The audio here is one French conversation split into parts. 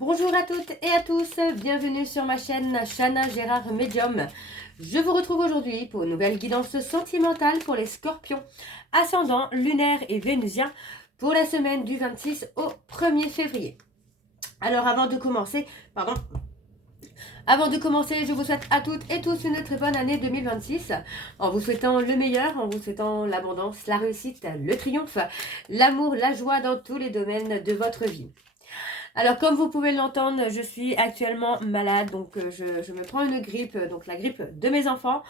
Bonjour à toutes et à tous, bienvenue sur ma chaîne Chana Gérard Medium. Je vous retrouve aujourd'hui pour une nouvelle guidance sentimentale pour les scorpions, ascendant lunaire et vénusien pour la semaine du 26 au 1er février. Alors avant de commencer, je vous souhaite à toutes et tous une très bonne année 2026, en vous souhaitant le meilleur, en vous souhaitant l'abondance, la réussite, le triomphe, l'amour, la joie dans tous les domaines de votre vie. Alors, comme vous pouvez l'entendre, je suis actuellement malade, donc je me prends une grippe, donc la grippe de mes enfants,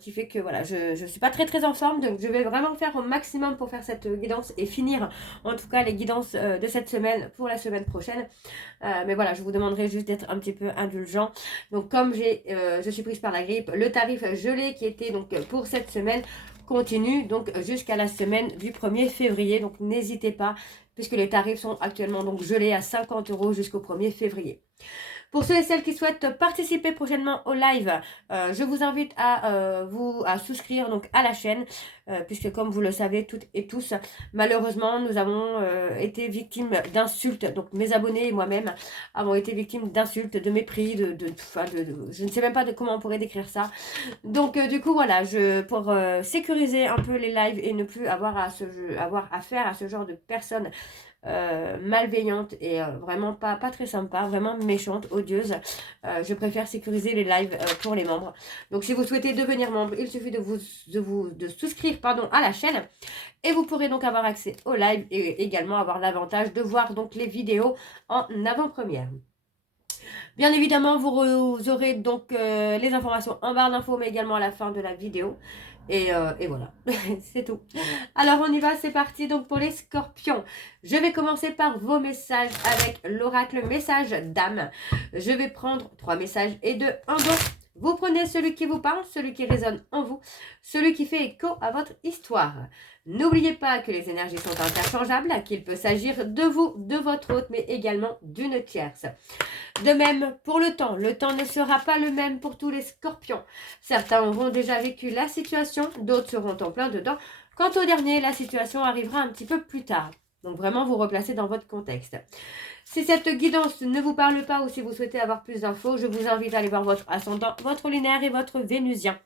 qui fait que voilà, je suis pas très en forme, donc je vais vraiment faire au maximum pour faire cette guidance et finir en tout cas les guidances de cette semaine pour la semaine prochaine. Mais voilà, je vous demanderai juste d'être un petit peu indulgent. Donc comme je suis prise par la grippe, le tarif gelé qui était donc pour cette semaine continue donc jusqu'à la semaine du 1er février. Donc n'hésitez pas, puisque les tarifs sont actuellement donc gelés à 50 € jusqu'au 1er février. Pour ceux et celles qui souhaitent participer prochainement au live, je vous invite à souscrire donc à la chaîne, puisque comme vous le savez toutes et tous, malheureusement nous avons été victimes d'insultes. Donc mes abonnés et moi-même avons été victimes d'insultes, de mépris, je ne sais même pas de comment on pourrait décrire ça. Donc du coup voilà, pour sécuriser un peu les lives et ne plus avoir affaire à ce genre de personnes malveillante et vraiment pas très sympa, vraiment méchante, odieuse. Je préfère sécuriser les lives pour les membres. Donc si vous souhaitez devenir membre, il suffit de souscrire à la chaîne et vous pourrez donc avoir accès au live et également avoir l'avantage de voir donc les vidéos en avant-première. Bien évidemment, vous aurez donc les informations en barre d'infos, mais également à la fin de la vidéo. Et voilà, c'est tout. Alors on y va, c'est parti donc pour les scorpions. Je vais commencer par vos messages avec l'oracle message d'âme. Je vais prendre 3 messages et de 1 don. Vous prenez celui qui vous parle, celui qui résonne en vous, celui qui fait écho à votre histoire. N'oubliez pas que les énergies sont interchangeables, qu'il peut s'agir de vous, de votre hôte, mais également d'une tierce. De même, pour le temps ne sera pas le même pour tous les scorpions. Certains auront déjà vécu la situation, d'autres seront en plein dedans. Quant au dernier, la situation arrivera un petit peu plus tard. Donc vraiment vous replacez dans votre contexte. Si cette guidance ne vous parle pas ou si vous souhaitez avoir plus d'infos, je vous invite à aller voir votre ascendant, votre lunaire et votre vénusien.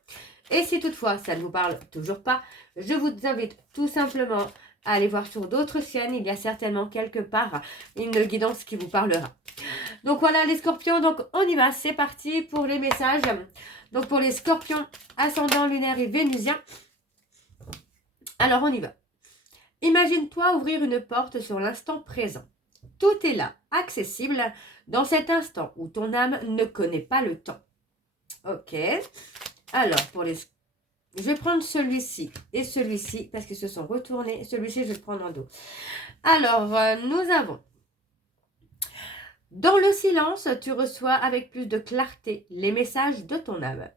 Et si toutefois ça ne vous parle toujours pas, je vous invite tout simplement à aller voir sur d'autres chaînes. Il y a certainement quelque part une guidance qui vous parlera. Donc voilà les scorpions, donc on y va, c'est parti pour les messages. Donc pour les scorpions, ascendant, lunaire et vénusien. Alors on y va. Imagine-toi ouvrir une porte sur l'instant présent. Tout est là, accessible, dans cet instant où ton âme ne connaît pas le temps. Ok. Alors je vais prendre celui-ci et celui-ci parce qu'ils se sont retournés. Celui-ci, je vais le prendre en dos. Alors, nous avons... Dans le silence, tu reçois avec plus de clarté les messages de ton âme.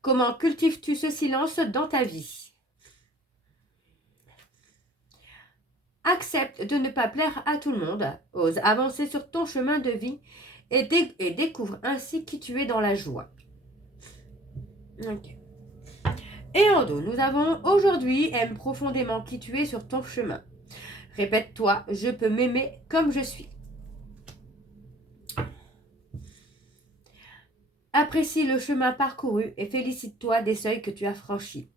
Comment cultives-tu ce silence dans ta vie? Accepte de ne pas plaire à tout le monde. Ose avancer sur ton chemin de vie et découvre ainsi qui tu es dans la joie. Ok. Et en dos, nous avons aujourd'hui, aime profondément qui tu es sur ton chemin. Répète-toi, je peux m'aimer comme je suis. Apprécie le chemin parcouru et félicite-toi des seuils que tu as franchis.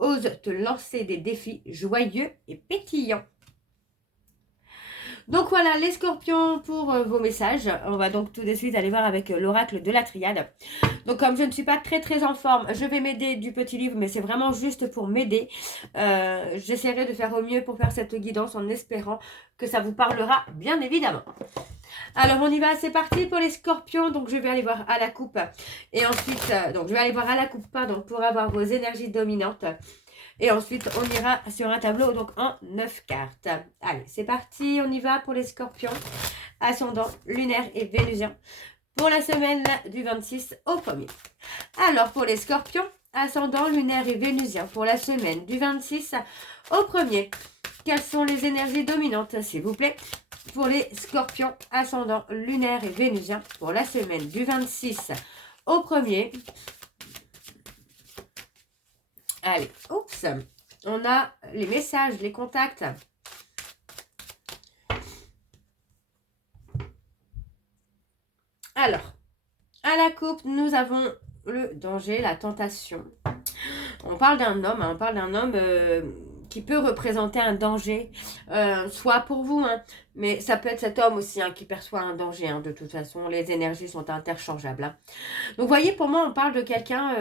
Ose te lancer des défis joyeux et pétillants. Donc voilà les scorpions pour vos messages. On va donc tout de suite aller voir avec l'oracle de la triade. Donc comme je ne suis pas très en forme, je vais m'aider du petit livre, mais c'est vraiment juste pour m'aider. J'essaierai de faire au mieux pour faire cette guidance en espérant que ça vous parlera bien évidemment. Alors on y va, c'est parti pour les scorpions. Donc je vais aller voir à la coupe. Et ensuite, je vais aller voir à la coupe, pour avoir vos énergies dominantes. Et ensuite, on ira sur un tableau donc en 9 cartes. Allez, c'est parti, on y va pour les scorpions. Ascendant, lunaire et vénusien. Pour la semaine du 26 au 1er. Alors, pour les scorpions, ascendant, lunaire et vénusien. Pour la semaine du 26 au 1er. Quelles sont les énergies dominantes, s'il vous plaît? Pour les scorpions, ascendant, lunaire et vénusien. Pour la semaine du 26 au 1er. Allez, oups, on a les messages, les contacts. Alors, à la coupe, nous avons le danger, la tentation. On parle d'un homme, on parle d'un homme qui peut représenter un danger, soit pour vous, hein, mais ça peut être cet homme aussi qui perçoit un danger. De toute façon, les énergies sont interchangeables. Donc, vous voyez, pour moi, on parle de quelqu'un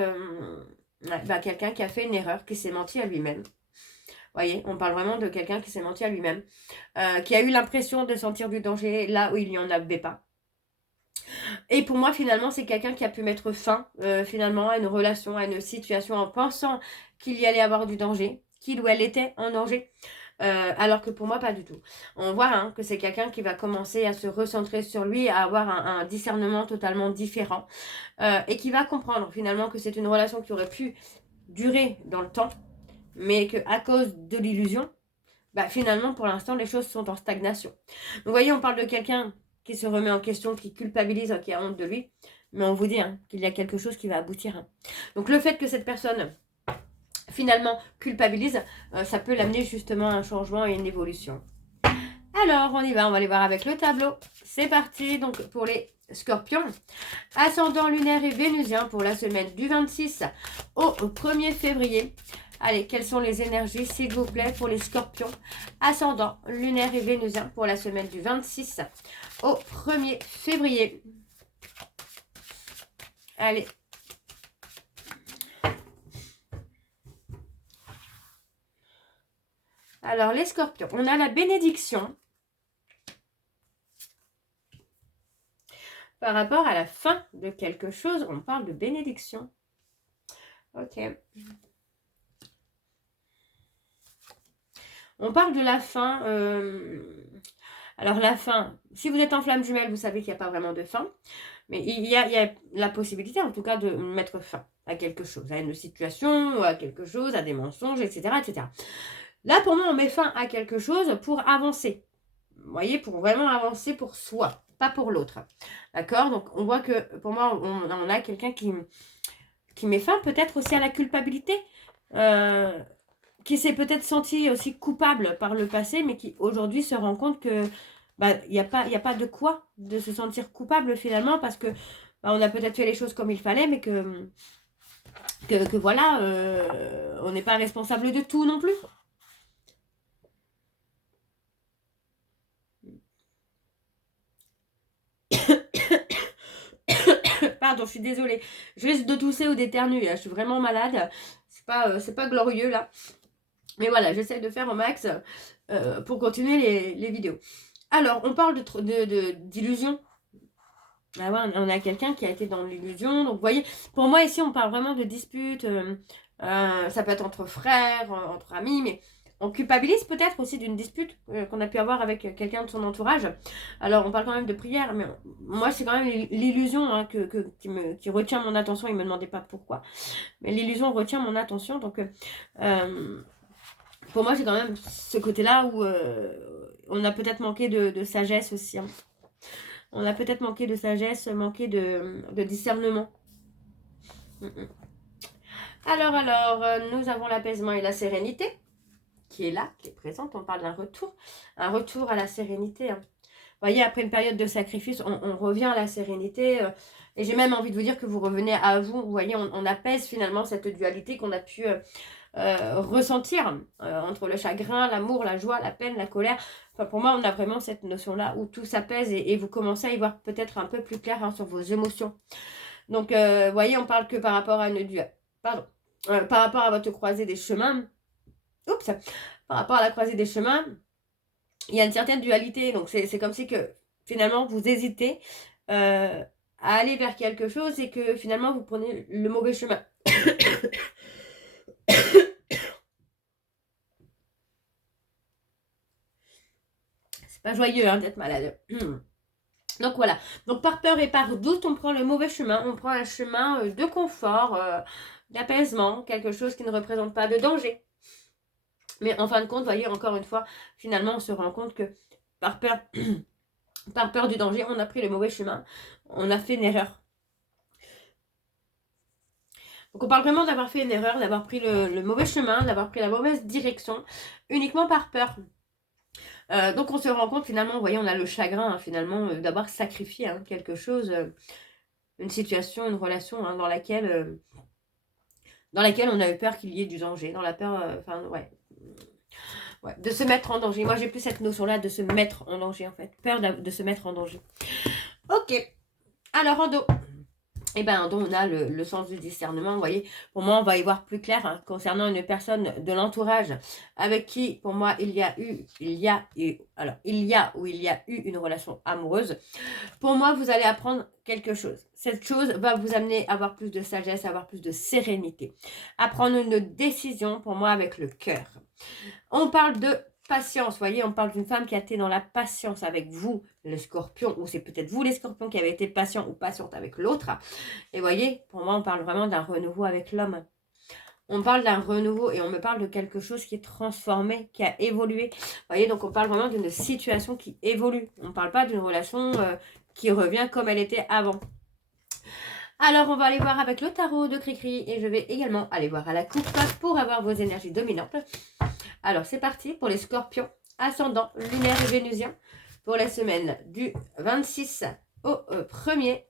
quelqu'un qui a fait une erreur, qui s'est menti à lui-même. Vous voyez, on parle vraiment de quelqu'un qui s'est menti à lui-même, qui a eu l'impression de sentir du danger là où il n'y en avait pas. Et pour moi, finalement, c'est quelqu'un qui a pu mettre fin, finalement, à une relation, à une situation en pensant qu'il y allait avoir du danger, qu'il ou elle était en danger. Alors que pour moi, pas du tout. On voit que c'est quelqu'un qui va commencer à se recentrer sur lui, à avoir un discernement totalement différent. Et qui va comprendre, finalement, que c'est une relation qui aurait pu durer dans le temps, mais qu'à cause de l'illusion, finalement, pour l'instant, les choses sont en stagnation. Donc, vous voyez, on parle de quelqu'un qui se remet en question, qui culpabilise, qui a honte de lui. Mais on vous dit qu'il y a quelque chose qui va aboutir. Donc, le fait que cette personne, finalement, culpabilise, ça peut l'amener justement à un changement et une évolution. Alors, on y va, on va aller voir avec le tableau. C'est parti, donc, pour les Scorpions. Ascendant lunaire et vénusien pour la semaine du 26 au 1er février. Allez, quelles sont les énergies, s'il vous plaît, pour les Scorpions? Ascendant, lunaire et vénusien pour la semaine du 26 au 1er février. Allez. Alors, les Scorpions, on a la bénédiction. Par rapport à la fin de quelque chose, on parle de bénédiction. Ok. On parle de la fin. Alors la fin, si vous êtes en flamme jumelle, vous savez qu'il n'y a pas vraiment de fin. Mais il y a la possibilité en tout cas de mettre fin à quelque chose, à une situation, à quelque chose, à des mensonges, etc. etc. Là pour moi on met fin à quelque chose pour avancer. Vous voyez, pour vraiment avancer pour soi, pas pour l'autre. D'accord? Donc on voit que pour moi on a quelqu'un qui met fin peut-être aussi à la culpabilité. Qui s'est peut-être senti aussi coupable par le passé, mais qui aujourd'hui se rend compte que il n'y a pas de quoi de se sentir coupable finalement, parce que on a peut-être fait les choses comme il fallait, mais que voilà, on n'est pas responsable de tout non plus. Pardon, je suis désolée. Je risque de tousser ou d'éternuer. Je suis vraiment malade. C'est pas glorieux là. Mais voilà, j'essaie de faire au max pour continuer les vidéos. Alors, on parle d'illusion. Ah ouais, on a quelqu'un qui a été dans l'illusion. Donc, vous voyez, pour moi, ici, on parle vraiment de disputes. Ça peut être entre frères, entre amis, mais on culpabilise peut-être aussi d'une dispute qu'on a pu avoir avec quelqu'un de son entourage. Alors, on parle quand même de prière, mais moi, c'est quand même l'illusion qui retient mon attention. Il ne me demandait pas pourquoi. Mais l'illusion retient mon attention. Donc, pour moi, j'ai quand même ce côté-là où on a peut-être manqué de sagesse aussi. On a peut-être manqué de sagesse, manqué de discernement. Alors, nous avons l'apaisement et la sérénité qui est là, qui est présente. On parle d'un retour à la sérénité. Vous voyez, après une période de sacrifice, on revient à la sérénité. Et j'ai même envie de vous dire que vous revenez à vous. Vous voyez, on apaise finalement cette dualité qu'on a pu ressentir entre le chagrin, l'amour, la joie, la peine, la colère. Enfin, pour moi, on a vraiment cette notion-là où tout s'apaise et vous commencez à y voir peut-être un peu plus clair sur vos émotions. Donc, vous voyez, on parle que par rapport à par rapport à votre croisée des chemins. Oups, par rapport à la croisée des chemins, il y a une certaine dualité. Donc, c'est comme si que finalement, vous hésitez à aller vers quelque chose et que finalement, vous prenez le mauvais chemin. C'est pas joyeux d'être malade. Donc voilà, donc par peur et par doute, on prend le mauvais chemin, on prend un chemin de confort, d'apaisement, quelque chose qui ne représente pas de danger. Mais en fin de compte, vous voyez, encore une fois, finalement, on se rend compte que par peur, par peur du danger, on a pris le mauvais chemin, on a fait une erreur. Donc on parle vraiment d'avoir fait une erreur, d'avoir pris le mauvais chemin, d'avoir pris la mauvaise direction, uniquement par peur. Donc on se rend compte finalement, vous voyez, on a le chagrin finalement d'avoir sacrifié quelque chose, une situation, une relation dans laquelle on a eu peur qu'il y ait du danger, dans la peur, enfin ouais, de se mettre en danger. Moi j'ai plus cette notion-là de se mettre en danger en fait, peur de se mettre en danger. Ok, alors en dos. Et bien, donc on a le sens du discernement, vous voyez. Pour moi, on va y voir plus clair concernant une personne de l'entourage avec qui, pour moi, il y a eu une relation amoureuse. Pour moi, vous allez apprendre quelque chose. Cette chose va vous amener à avoir plus de sagesse, à avoir plus de sérénité, à prendre une décision, pour moi, avec le cœur. On parle de patience, vous voyez, on parle d'une femme qui a été dans la patience avec vous, le scorpion, ou c'est peut-être vous les scorpions qui avez été patient ou patiente avec l'autre. Et vous voyez, pour moi, on parle vraiment d'un renouveau avec l'homme. On parle d'un renouveau et on me parle de quelque chose qui est transformé, qui a évolué. Vous voyez, donc on parle vraiment d'une situation qui évolue. On ne parle pas d'une relation qui revient comme elle était avant. Alors, on va aller voir avec le tarot de Cricri et je vais également aller voir à la coupe pour avoir vos énergies dominantes. Alors, c'est parti pour les scorpions, ascendant, lunaire et vénusien pour la semaine du 26 au 1er.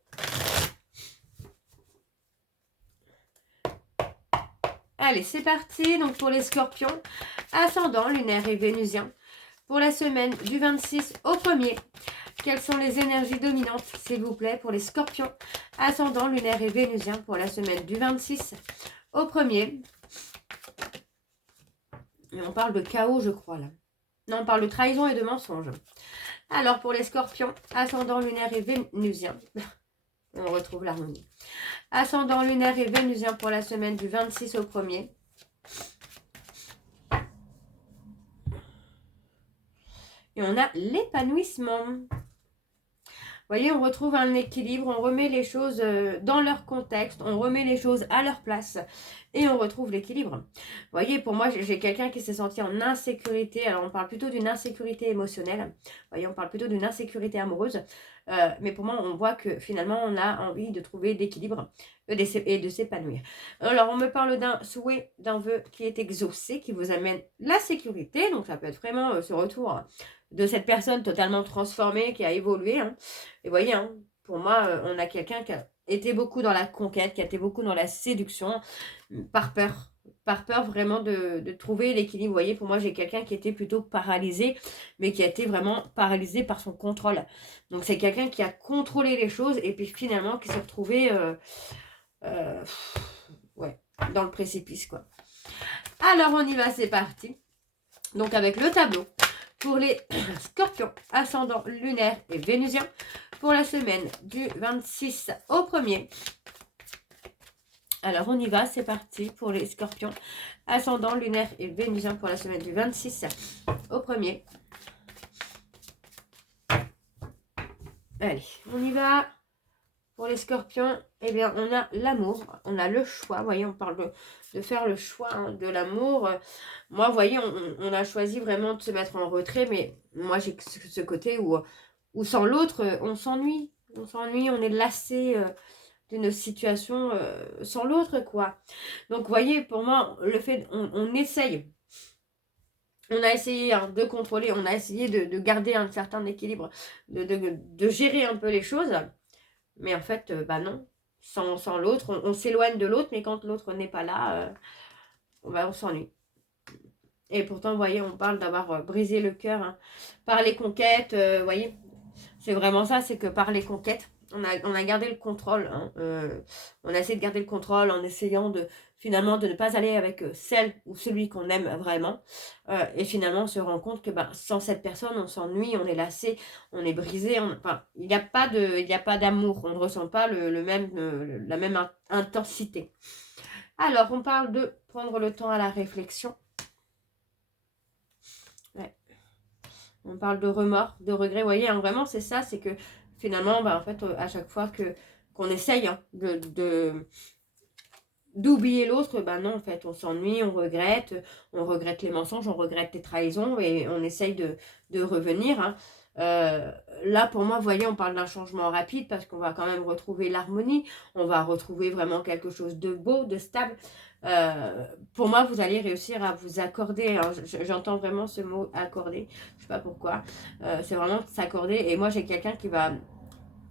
Allez, c'est parti. Donc, pour les scorpions, ascendant, lunaire et vénusien pour la semaine du 26 au 1er. Quelles sont les énergies dominantes, s'il vous plaît, pour les scorpions, ascendant, lunaire et vénusien pour la semaine du 26 au 1er. Et on parle de chaos, je crois, là. Non, on parle de trahison et de mensonge. Alors, pour les scorpions, ascendant, lunaire et vénusien, on retrouve l'harmonie. Ascendant, lunaire et vénusien pour la semaine du 26 au 1er. Et on a l'épanouissement. Vous voyez, on retrouve un équilibre, on remet les choses dans leur contexte, on remet les choses à leur place et on retrouve l'équilibre. Vous voyez, pour moi, j'ai quelqu'un qui s'est senti en insécurité. Alors, on parle plutôt d'une insécurité émotionnelle. Vous voyez, on parle plutôt d'une insécurité amoureuse. Mais pour moi, on voit que finalement, on a envie de trouver l'équilibre et de s'épanouir. Alors, on me parle d'un souhait, d'un vœu qui est exaucé, qui vous amène la sécurité. Donc, ça peut être vraiment ce retour de cette personne totalement transformée, qui a évolué. Et vous voyez, pour moi, on a quelqu'un qui a été beaucoup dans la conquête, qui a été beaucoup dans la séduction, par peur vraiment de trouver l'équilibre. Vous voyez, pour moi, j'ai quelqu'un qui était plutôt paralysé, mais qui a été vraiment paralysé par son contrôle. Donc, c'est quelqu'un qui a contrôlé les choses et puis finalement qui s'est retrouvé dans le précipice, quoi. Alors, on y va, c'est parti. Donc, avec le tableau pour les scorpions, ascendant, lunaire et vénusien pour la semaine du 26 au 1er. Alors, on y va, c'est parti pour les scorpions, ascendant, lunaire et vénusien pour la semaine du 26 au 1er. Allez, on y va. Pour les scorpions, eh bien, on a l'amour, on a le choix. Vous voyez, on parle de faire le choix de l'amour. Moi, vous voyez, on a choisi vraiment de se mettre en retrait, mais moi, j'ai ce côté où sans l'autre, on s'ennuie. On s'ennuie, on est lassé d'une situation sans l'autre, quoi. Donc, vous voyez, pour moi, le fait, on essaye. On a essayé de contrôler, on a essayé de garder un certain équilibre, de gérer un peu les choses. Mais en fait, non. Sans l'autre, on s'éloigne de l'autre, mais quand l'autre n'est pas là, on s'ennuie. Et pourtant, vous voyez, on parle d'avoir brisé le cœur par les conquêtes. Vous voyez, c'est vraiment ça, c'est que par les conquêtes, on a gardé le contrôle. On a essayé de garder le contrôle en essayant finalement de ne pas aller avec celle ou celui qu'on aime vraiment. Et finalement, on se rend compte que sans cette personne, on s'ennuie, on est lassé, on est brisé. Il n'y a pas d'amour, on ne ressent pas la même intensité. Alors, on parle de prendre le temps à la réflexion. Ouais. On parle de remords, de regrets. Vous voyez, vraiment, c'est ça, c'est que finalement, en fait, à chaque fois qu'on essaye d'oublier l'autre, non, en fait, on s'ennuie, on regrette les mensonges, on regrette les trahisons et on essaye de revenir. là, pour moi, vous voyez, on parle d'un changement rapide parce qu'on va quand même retrouver l'harmonie. On va retrouver vraiment quelque chose de beau, de stable. Pour moi, vous allez réussir à vous accorder. J'entends vraiment ce mot accorder. Je sais pas pourquoi. C'est vraiment s'accorder. Et moi, j'ai quelqu'un qui va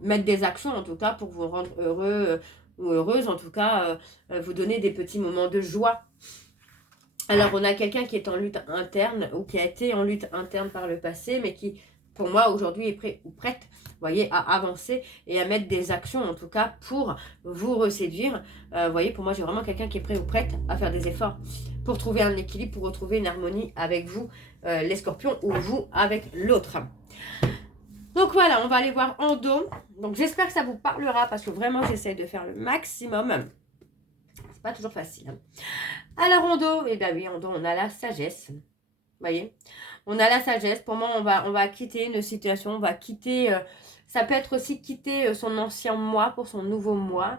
mettre des actions, en tout cas, pour vous rendre heureux ou heureuse. En tout cas, vous donner des petits moments de joie. Alors, on a quelqu'un qui est en lutte interne ou qui a été en lutte interne par le passé, mais qui, pour moi, aujourd'hui est prêt ou prête, vous voyez, à avancer et à mettre des actions, en tout cas, pour vous reséduire. Vous voyez, pour moi, j'ai vraiment quelqu'un qui est prêt ou prête à faire des efforts pour trouver un équilibre, pour retrouver une harmonie avec vous, les scorpions, ou vous avec l'autre. Donc voilà, on va aller voir en dos. Donc j'espère que ça vous parlera parce que vraiment, j'essaie de faire le maximum. C'est pas toujours facile. Hein. Alors en dos, eh bien oui, en dos, on a la sagesse. Vous voyez, on a la sagesse. Pour moi, on va quitter une situation, on va quitter... ça peut être aussi quitter son ancien moi pour son nouveau moi.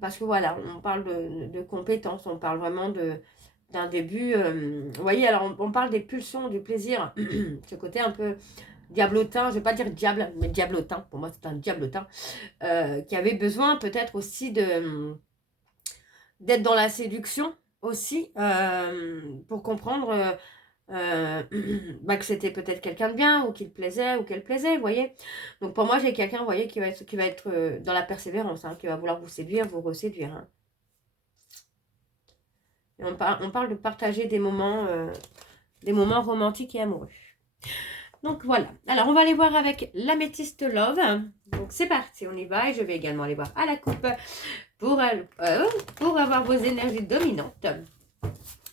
Parce que voilà, on parle de compétences, on parle vraiment d'un début. Vous voyez, alors on parle des pulsions, du plaisir, ce côté un peu diablotin, je ne vais pas dire diable, mais diablotin. Pour moi, c'est un diablotin qui avait besoin peut-être aussi d'être dans la séduction aussi pour comprendre que c'était peut-être quelqu'un de bien ou qu'il plaisait ou qu'elle plaisait, vous voyez. Donc pour moi, j'ai quelqu'un, vous voyez, qui va être dans la persévérance, hein, qui va vouloir vous séduire, vous reséduire. Hein. Et on parle de partager des moments romantiques et amoureux. Donc voilà. Alors on va aller voir avec l'améthyste love. Donc c'est parti, on y va. Et je vais également aller voir à la coupe pour avoir vos énergies dominantes.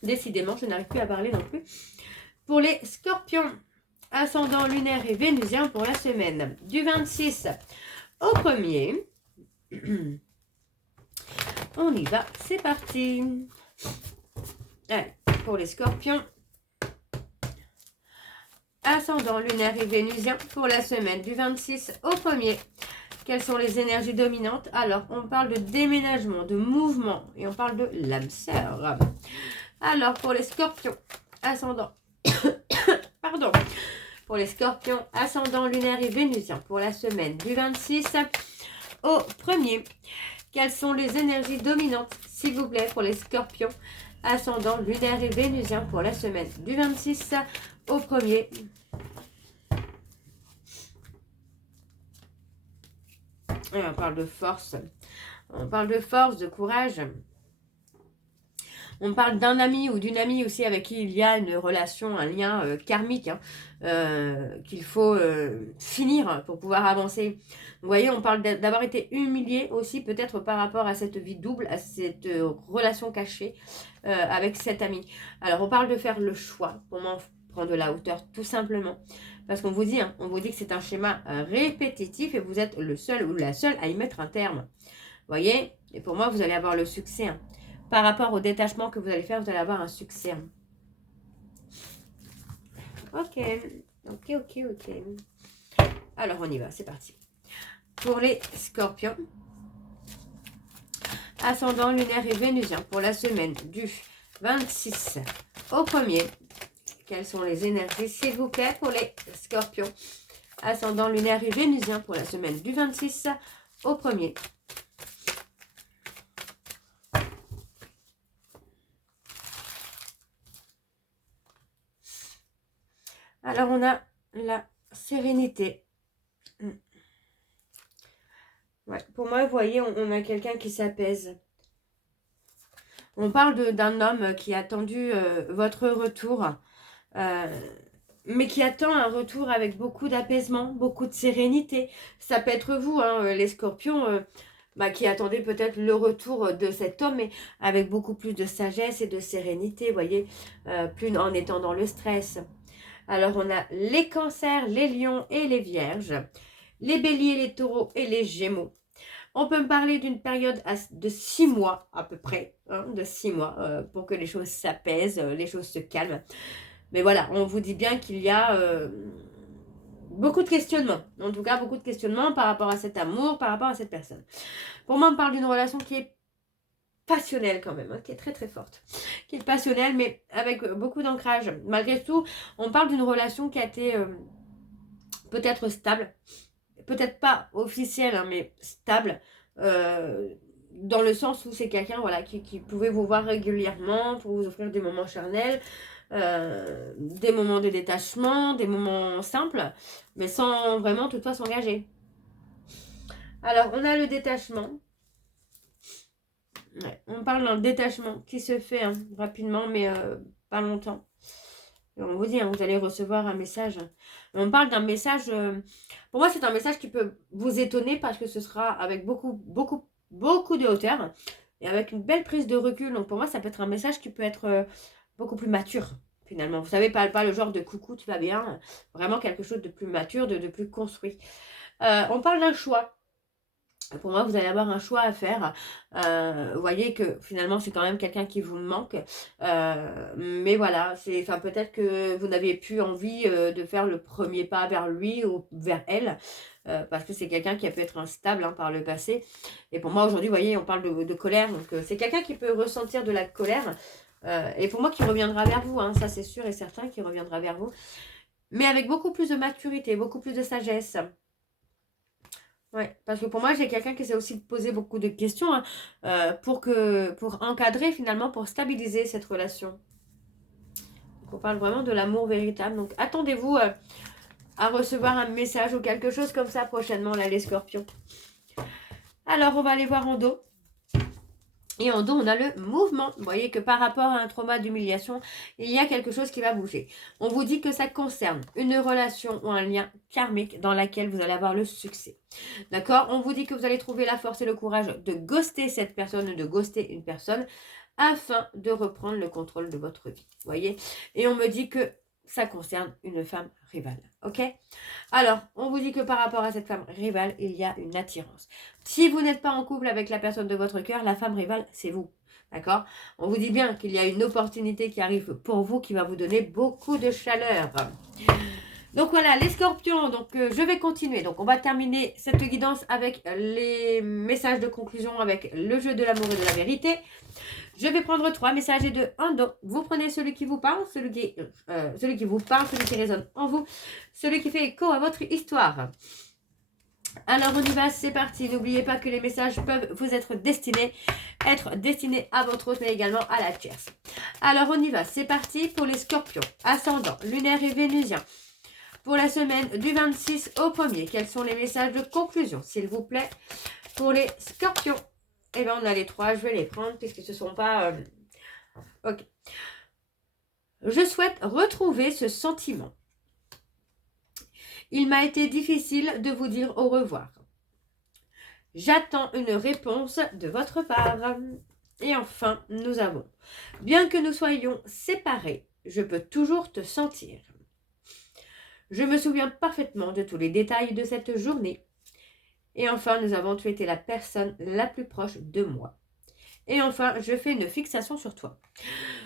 Décidément, je n'arrive plus à parler non plus. Pour les scorpions, ascendant lunaire et vénusien pour la semaine du 26 au 1er. On y va, c'est parti. Allez, pour les scorpions, ascendant lunaire et vénusien pour la semaine du 26 au 1er. Quelles sont les énergies dominantes? Alors, on parle de déménagement, de mouvement et on parle de l'âme sœur. Alors, pour les scorpions, ascendant... Pardon. Pour les scorpions, ascendant lunaire et vénusien pour la semaine du 26 au 1er. Quelles sont les énergies dominantes, s'il vous plaît, pour les scorpions, ascendant lunaire et vénusien pour la semaine du 26 au 1er. Et on parle de force. On parle de force, de courage. On parle d'un ami ou d'une amie aussi avec qui il y a une relation, un lien karmique hein, qu'il faut finir pour pouvoir avancer. Vous voyez, on parle d'avoir été humilié aussi peut-être par rapport à cette vie double, à cette relation cachée avec cet ami. Alors, on parle de faire le choix, comment prendre de la hauteur tout simplement. Parce qu'on vous dit, hein, on vous dit que c'est un schéma répétitif et vous êtes le seul ou la seule à y mettre un terme. Vous voyez? Et pour moi, vous allez avoir le succès. Hein. Par rapport au détachement que vous allez faire, vous allez avoir un succès. Ok. Alors, on y va, c'est parti. Pour les scorpions, ascendant lunaire et vénusien pour la semaine du 26 au 1er. Quelles sont les énergies, s'il vous plaît, pour les scorpions, ascendant lunaire et vénusien pour la semaine du 26 au 1er. Alors, on a la sérénité. Ouais, pour moi, vous voyez, on a quelqu'un qui s'apaise. On parle d'un homme qui a attendu votre retour, mais qui attend un retour avec beaucoup d'apaisement, beaucoup de sérénité. Ça peut être vous, hein, les scorpions, qui attendez peut-être le retour de cet homme, mais avec beaucoup plus de sagesse et de sérénité, vous voyez, plus en étant dans le stress. Alors, on a les cancers, les lions et les vierges, les béliers, les taureaux et les gémeaux. On peut me parler d'une période de 6 mois à peu près, hein, de 6 mois, pour que les choses s'apaisent, les choses se calment. Mais voilà, on vous dit bien qu'il y a beaucoup de questionnements. En tout cas, beaucoup de questionnements par rapport à cet amour, par rapport à cette personne. Pour moi, on parle d'une relation qui est passionnelle quand même, hein, qui est très très forte, qui est passionnelle mais avec beaucoup d'ancrage. Malgré tout, on parle d'une relation qui a été peut-être stable, peut-être pas officiel, hein, mais stable, dans le sens où c'est quelqu'un voilà, qui pouvait vous voir régulièrement pour vous offrir des moments charnels, des moments de détachement, des moments simples, mais sans vraiment toutefois s'engager. Alors, on a le détachement. Ouais, on parle d'un détachement qui se fait hein, rapidement, mais pas longtemps. Et on vous dit, hein, vous allez recevoir un message. On parle d'un message, pour moi c'est un message qui peut vous étonner parce que ce sera avec beaucoup de hauteur et avec une belle prise de recul. Donc pour moi ça peut être un message qui peut être beaucoup plus mature finalement. Vous savez, pas le genre de coucou, tu vas bien. Vraiment quelque chose de plus mature, de plus construit. On parle d'un choix. Pour moi, vous allez avoir un choix à faire. Vous voyez que finalement, c'est quand même quelqu'un qui vous manque. Mais voilà, peut-être que vous n'avez plus envie de faire le premier pas vers lui ou vers elle. Parce que c'est quelqu'un qui a pu être instable hein, par le passé. Et pour moi, aujourd'hui, vous voyez, on parle de colère. Donc, c'est quelqu'un qui peut ressentir de la colère. Et pour moi, qui reviendra vers vous. Hein, ça, c'est sûr et certain qu'il reviendra vers vous. Mais avec beaucoup plus de maturité, beaucoup plus de sagesse. Ouais, parce que pour moi, j'ai quelqu'un qui sait aussi poser beaucoup de questions hein, pour encadrer finalement, pour stabiliser cette relation. Donc, on parle vraiment de l'amour véritable. Donc, attendez-vous à recevoir un message ou quelque chose comme ça prochainement, là, les scorpions. Alors, on va aller voir en dos. Et en dos, on a le mouvement. Vous voyez que par rapport à un trauma d'humiliation, il y a quelque chose qui va bouger. On vous dit que ça concerne une relation ou un lien karmique dans laquelle vous allez avoir le succès. D'accord? On vous dit que vous allez trouver la force et le courage de ghoster cette personne ou de ghoster une personne afin de reprendre le contrôle de votre vie. Vous voyez? Et on me dit que ça concerne une femme rivale. Ok? Alors, on vous dit que par rapport à cette femme rivale, il y a une attirance. Si vous n'êtes pas en couple avec la personne de votre cœur, la femme rivale, c'est vous. D'accord? On vous dit bien qu'il y a une opportunité qui arrive pour vous qui va vous donner beaucoup de chaleur. Donc voilà, les scorpions, donc je vais continuer. Donc on va terminer cette guidance avec les messages de conclusion avec le jeu de l'amour et de la vérité. Je vais prendre 3 messages et 2 en dos. Vous prenez celui qui vous parle, celui qui vous parle, celui qui résonne en vous, celui qui fait écho à votre histoire. Alors on y va, c'est parti. N'oubliez pas que les messages peuvent vous être destinés à votre hôte, mais également à la tierce. Alors on y va, c'est parti pour les scorpions, ascendant, lunaire et vénusien. Pour la semaine du 26 au 1er, quels sont les messages de conclusion, s'il vous plaît, pour les scorpions? Eh bien, on a les 3, je vais les prendre puisque ce ne sont pas... Ok. Je souhaite retrouver ce sentiment. Il m'a été difficile de vous dire au revoir. J'attends une réponse de votre part. Et enfin, nous avons, bien que nous soyons séparés, je peux toujours te sentir. Je me souviens parfaitement de tous les détails de cette journée. Et enfin, nous avons, tu étais la personne la plus proche de moi. Et enfin, je fais une fixation sur toi.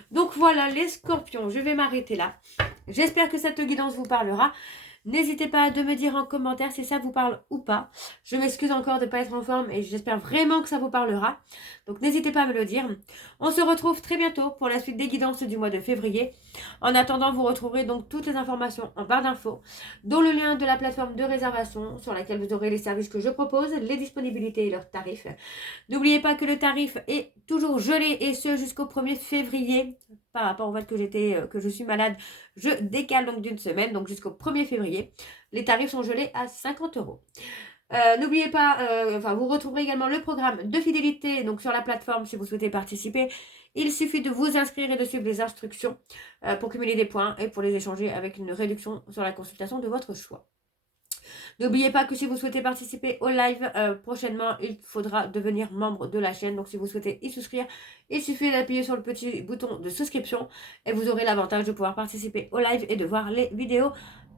Donc voilà les scorpions, je vais m'arrêter là. J'espère que cette guidance vous parlera. N'hésitez pas à me dire en commentaire si ça vous parle ou pas. Je m'excuse encore de ne pas être en forme et j'espère vraiment que ça vous parlera. Donc n'hésitez pas à me le dire. On se retrouve très bientôt pour la suite des guidances du mois de février. En attendant, vous retrouverez donc toutes les informations en barre d'infos, dont le lien de la plateforme de réservation sur laquelle vous aurez les services que je propose, les disponibilités et leurs tarifs. N'oubliez pas que le tarif est toujours gelé et ce jusqu'au 1er février. Par rapport au fait que je suis malade, je décale donc d'une semaine, donc jusqu'au 1er février. Les tarifs sont gelés à 50 €. N'oubliez pas, vous retrouverez également le programme de fidélité donc sur la plateforme si vous souhaitez participer. Il suffit de vous inscrire et de suivre les instructions pour cumuler des points et pour les échanger avec une réduction sur la consultation de votre choix. N'oubliez pas que si vous souhaitez participer au live prochainement, il faudra devenir membre de la chaîne. Donc si vous souhaitez y souscrire, il suffit d'appuyer sur le petit bouton de souscription et vous aurez l'avantage de pouvoir participer au live et de voir les vidéos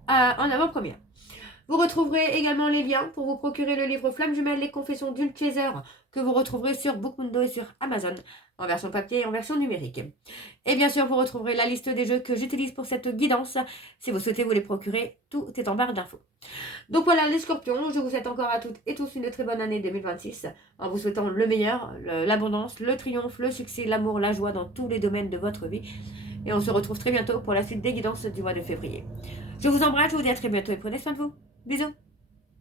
en avant-première. Vous retrouverez également les liens pour vous procurer le livre Flamme Jumelle, les confessions d'une chaser que vous retrouverez sur Bookmundo et sur Amazon en version papier et en version numérique. Et bien sûr, vous retrouverez la liste des jeux que j'utilise pour cette guidance. Si vous souhaitez vous les procurer, tout est en barre d'infos. Donc voilà les scorpions, je vous souhaite encore à toutes et tous une très bonne année 2026 en vous souhaitant le meilleur, l'abondance, le triomphe, le succès, l'amour, la joie dans tous les domaines de votre vie. Et on se retrouve très bientôt pour la suite des guidances du mois de février. Je vous embrasse, je vous dis à très bientôt et prenez soin de vous. Bisous.